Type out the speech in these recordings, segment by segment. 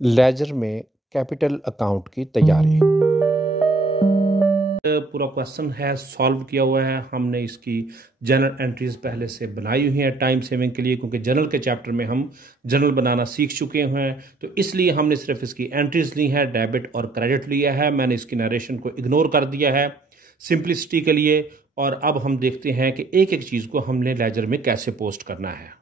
Laser में capital account की तैयारी। पूरा क्वेश्चन है सॉल्व किया हुआ है। हमने इसकी जनरल एंट्रीज पहले से बनाई हुई हैं टाइम सेविंग के लिए, क्योंकि जनरल के चैप्टर में हम जनरल बनाना सीख चुके हैं। तो इसलिए हमने सिर्फ इसकी एंट्रीज ली हैं, डेबिट और क्रेडिट लिया है। मैंने इसकी नरेशन को इग्नोर कर दिया है सिंप्लिसिटी के लिए। और अब हम देखते हैं कि एक एक चीज़ को हमने लेजर में कैसे पोस्ट करना है।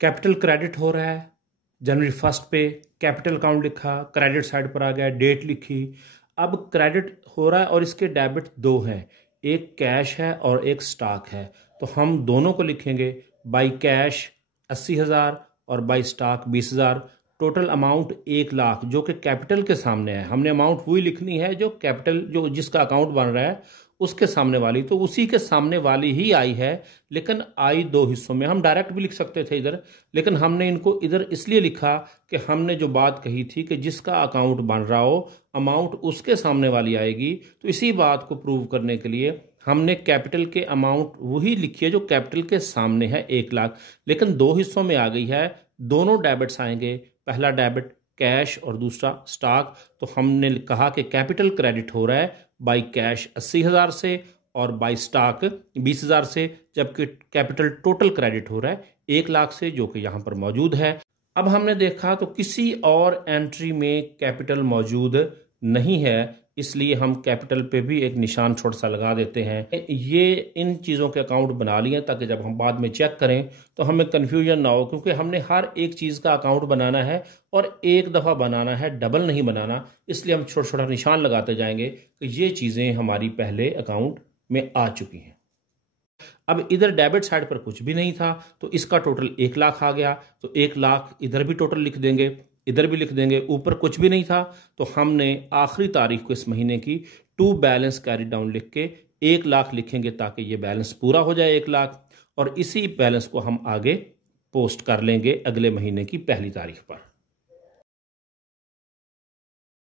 कैपिटल क्रेडिट हो रहा है जनवरी 1 पे, कैपिटल अकाउंट लिखा, क्रेडिट साइड पर आ गया, डेट लिखी। अब क्रेडिट हो रहा है और इसके डेबिट दो हैं, एक कैश है और एक स्टॉक है। तो हम दोनों को लिखेंगे, बाई कैश 80,000 और बाई स्टॉक 20,000। टोटल अमाउंट 1,00,000 जो कि कैपिटल के सामने है। हमने अमाउंट वही लिखनी है जो कैपिटल, जो जिसका अकाउंट बन रहा है उसके सामने वाली, तो उसी के सामने वाली ही आई है। लेकिन आई दो हिस्सों में, हम डायरेक्ट भी लिख सकते थे इधर, लेकिन हमने इनको इधर इसलिए लिखा कि हमने जो बात कही थी कि जिसका अकाउंट बन रहा हो अमाउंट उसके सामने वाली आएगी। तो इसी बात को प्रूव करने के लिए हमने कैपिटल के अमाउंट वही लिखी है जो कैपिटल के सामने है 1,00,000, लेकिन दो हिस्सों में आ गई है। दोनों डेबिट्स आएंगे, पहला डेबिट कैश और दूसरा स्टॉक। तो हमने कहा कि कैपिटल क्रेडिट हो रहा है बाई कैश 80,000 से और बाई स्टॉक 20,000 से, जबकि कैपिटल टोटल क्रेडिट हो रहा है 1,00,000 से, जो कि यहाँ पर मौजूद है। अब हमने देखा तो किसी और एंट्री में कैपिटल मौजूद नहीं है, इसलिए हम कैपिटल पे भी एक निशान छोटा सा लगा देते हैं। ये इन चीज़ों के अकाउंट बना लिए ताकि जब हम बाद में चेक करें तो हमें कन्फ्यूजन ना हो, क्योंकि हमने हर एक चीज़ का अकाउंट बनाना है और एक दफ़ा बनाना है, डबल नहीं बनाना। इसलिए हम छोटा छोटा निशान लगाते जाएंगे कि ये चीज़ें हमारी पहले अकाउंट में आ चुकी हैं। अब इधर डेबिट साइड पर कुछ भी नहीं था तो इसका टोटल 1,00,000 आ गया, तो 1,00,000 इधर भी टोटल लिख देंगे, इधर भी लिख देंगे। ऊपर कुछ भी नहीं था तो हमने आखिरी तारीख को इस महीने की टू बैलेंस कैरी डाउन लिख के 1,00,000 लिखेंगे ताकि ये बैलेंस पूरा हो जाए 1,00,000, और इसी बैलेंस को हम आगे पोस्ट कर लेंगे अगले महीने की पहली तारीख पर।